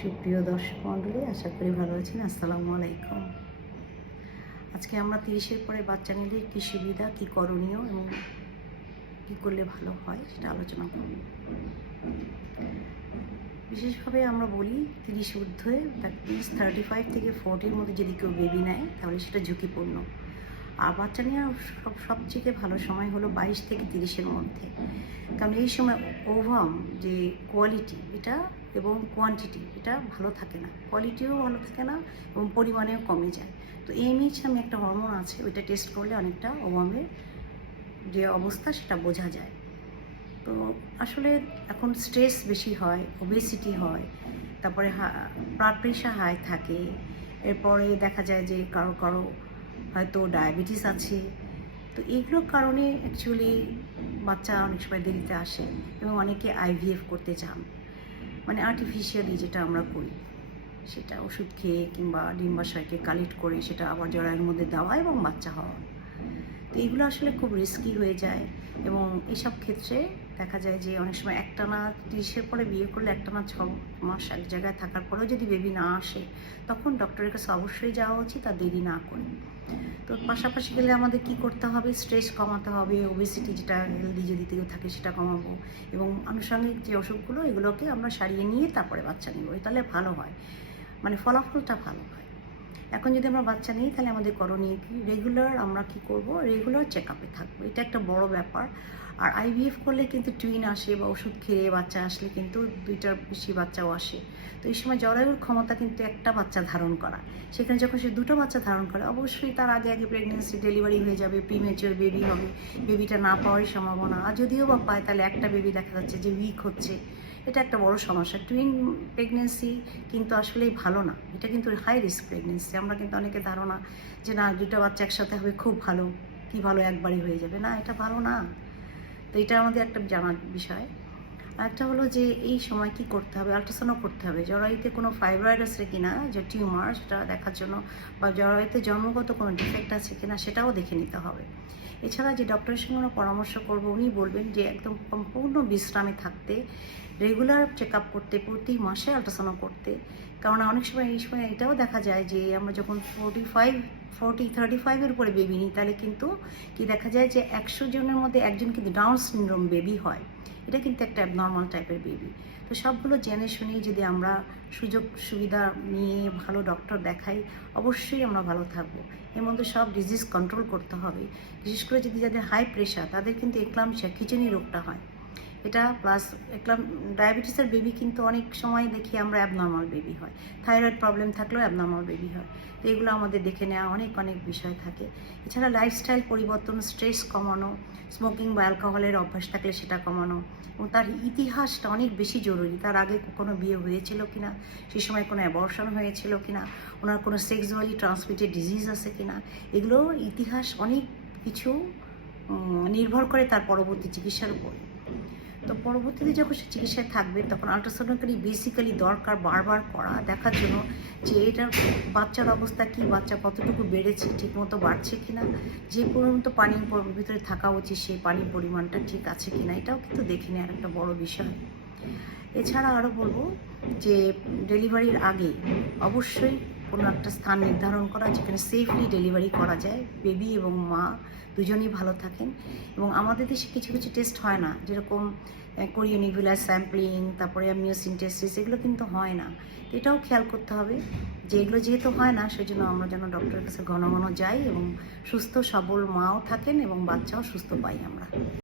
সুপ্রিয় দর্শক মণ্ডলী, আশা করি ভালো আছেন। আসসালামু আলাইকুম। আজকে আমরা 30-এর পরে বাচ্চা নিলে কী সুবিধা, কী করণীয় এবং কী করলে ভালো হয় সেটা আলোচনা করব। বিশেষভাবে আমরা বলি 30 ঊর্ধ্বে, দ্যাট মিনস 35 থেকে 40-র মধ্যে যদি কেউ বেবি নেয় তাহলে সেটা ঝুঁকিপূর্ণ। আর বাচ্চা নেওয়ার সবথেকে ভালো সময় হলো 22 থেকে 30-এর মধ্যে, কারণ এই সময় ওভাম যে কোয়ালিটি এটা এবং কোয়ান্টিটি এটা ভালো থাকে না, কোয়ালিটিও ভালো থাকে না এবং পরিমাণেও কমে যায়। তো এমএইচ নামে একটা হরমোন আছে, ওইটা টেস্ট করলে অনেকটা ওভামের যে অবস্থা সেটা বোঝা যায়। তো আসলে এখন স্ট্রেস বেশি হয়, ওবেসিটি হয়, তারপরে ব্লাড প্রেশার হাই থাকে, এরপরে দেখা যায় যে কারো কারো হয়তো ডায়াবেটিস আছে। তো এইগুলোর কারণে অ্যাকচুয়ালি বাচ্চা অনেক সময় দেরিতে আসে এবং অনেকে আইভিএফ করতে চান, মানে আর্টিফিশিয়ালি যেটা আমরা করি সেটা ওষুধ খেয়ে কিংবা ডিম্বাশয়কে কালেক্ট করে সেটা আবার জরায়ুর মধ্যে দেওয়া এবং বাচ্চা হওয়া। তো এগুলো আসলে খুব রিস্কি হয়ে যায় এবং এসব ক্ষেত্রে দেখা যায় যে অনেক সময় একটানা 30-এর পরে বিয়ে করলে একটানা 6 মাস এক জায়গায় থাকার পরেও যদি বেবি না আসে তখন ডক্টরের কাছে অবশ্যই যাওয়া উচিত, আর দেরি না করে। তো পাশাপাশি গেলে আমাদের কি করতে হবে, স্ট্রেস কমাতে হবে, ওবেসিটি যেটা হেলদি যদি কেউ থাকে সেটা কমাবো এবং আনুষঙ্গিক যে অসুখগুলো এগুলোকে আমরা সারিয়ে নিয়ে তারপরে বাচ্চা নেব, তাহলে ভালো হয়, মানে ফলাফলটা ভালো হয়। এখন যদি আমরা বাচ্চা নিই তাহলে আমাদের করণীয় কি, রেগুলার আমরা কি করব, রেগুলার চেক আপে থাকবো, এটা একটা বড় ব্যাপার। আর আইভিএফ করলে কিন্তু টুইন আসে বা ওষুধ খেয়ে বাচ্চা আসলে কিন্তু 2টার বেশি বাচ্চাও আসে। তো এই সময় জরায়ুর ক্ষমতা কিন্তু একটা বাচ্চা ধারণ করা, সেখানে যখন সে 2টো বাচ্চা ধারণ করে অবশ্যই তার আগে আগে প্রেগনেন্সি ডেলিভারি হয়ে যাবে, প্রিমেচিওর বেবি হবে, বেবিটা না পাওয়ারই সম্ভাবনা। আর যদিও বা পায় তাহলে একটা বেবি দেখা যাচ্ছে যে উইক হচ্ছে, এটা একটা বড় সমস্যা। টুইন প্রেগনেন্সি কিন্তু আসলেই ভালো না, এটা কিন্তু হাই রিস্ক প্রেগনেন্সি। আমরা কিন্তু অনেকে ধারণা যে না 2টা বাচ্চা একসাথে হবে খুব ভালো, কি ভালো একবারই হয়ে যাবে, না এটা ভালো না। তো এটা আমাদের একটা জানার বিষয়। আরেকটা হলো যে এই সময় কি করতে হবে, আল্ট্রাসাউন্ড করতে হবে জরায়ুতে কোনো ফাইব্রয়েড আছে কিনা, যে টিউমার সেটা দেখার জন্য, বা জরায়ুতে জন্মগত কোনো ডিফেক্ট আছে কিনা সেটাও দেখে নিতে হবে। এছাড়া যে ডক্টরের সঙ্গে আমরা পরামর্শ করবো উনি বলবেন যে একদম সম্পূর্ণ বিশ্রামে থাকতে, রেগুলার চেক আপ করতে, প্রতি মাসে আল্ট্রাসাউন্ড করতে। কারণ অনেক সময় এই সময় এটাও দেখা যায় যে আমরা যখন 35-এর উপরে বেবি নিই তাহলে কিন্তু কি দেখা যায় যে 100 জনের মধ্যে একজন কিন্তু ডাউন সিনড্রোম বেবি হয়। এটা কিন্তু একটা অ্যাবনর্মাল টাইপের বেবি। তো সবগুলো জেনে শুনেই যদি আমরা সুযোগ সুবিধা নিয়ে ভালো ডক্টর দেখাই অবশ্যই আমরা ভালো থাকবো। এর মধ্যে সব ডিজিজ কন্ট্রোল করতে হবে। বিশেষ করে যদি যাদের হাই প্রেশার তাদের কিন্তু এক্লাম্পসিয়া, খিঁচুনি রোগটা হয়, এটা প্লাস ডায়াবেটিসের বেবি কিন্তু অনেক সময় দেখি আমরা অ্যাবনর্মাল বেবি হয়, থাইরয়েড প্রবলেম থাকলেও অ্যাবনর্মাল বেবি হয়। তো এগুলো আমাদের দেখে নেওয়া অনেক অনেক বিষয় থাকে। এছাড়া লাইফস্টাইল পরিবর্তন, স্ট্রেস কমানো, স্মোকিং বা অ্যালকোহলের অভ্যাস থাকলে সেটা কমানো এবং তার ইতিহাসটা অনেক বেশি জরুরি। তার আগে কোনো বিয়ে হয়েছিল কিনা, সেই সময় কোনো অ্যাবর্শন হয়েছিল কিনা, ওনার কোনো সেক্সুয়ালি ট্রান্সমিটেড ডিজিজ আছে কিনা, এগুলো ইতিহাস অনেক কিছু নির্ভর করে তার পরবর্তী চিকিৎসার উপর। তো পরবর্তীতে যখন সে চিকিৎসায় থাকবে তখন আল্ট্রাসাউন্ডকারী বেসিক্যালি দরকার বারবার করা, দেখার জন্য যে এটার বাচ্চার অবস্থা কী, বাচ্চা কতটুকু বেড়েছে, ঠিকমতো বাড়ছে কিনা, যে পরিমাণ পানির ভিতরে থাকা উচিত সেই পানির পরিমাণটা ঠিক আছে কিনা, এটাও কিন্তু দেখে নেওয়ার একটা বড় বিষয়। এছাড়া আরও বলবো যে ডেলিভারির আগে অবশ্যই কোনো একটা স্থান নির্ধারণ করা যেখানে সেফলি ডেলিভারি করা যায়, বেবি এবং মা দুজনেই ভালো থাকেন। এবং আমাদের দেশে কিছু কিছু টেস্ট হয় না, যেরকম কোরিওনিভুলার স্যাম্পলিং, তারপরে অ্যামনিওসিনটেসিস, এগুলো কিন্তু হয় না। তো এটাও খেয়াল করতে হবে যে এগুলো যেহেতু হয় না সেজন্য আমরা যেন ডক্টরের কাছে ঘন ঘন যাই এবং সুস্থ সবল মাও থাকেন এবং বাচ্চাও সুস্থ পাই আমরা।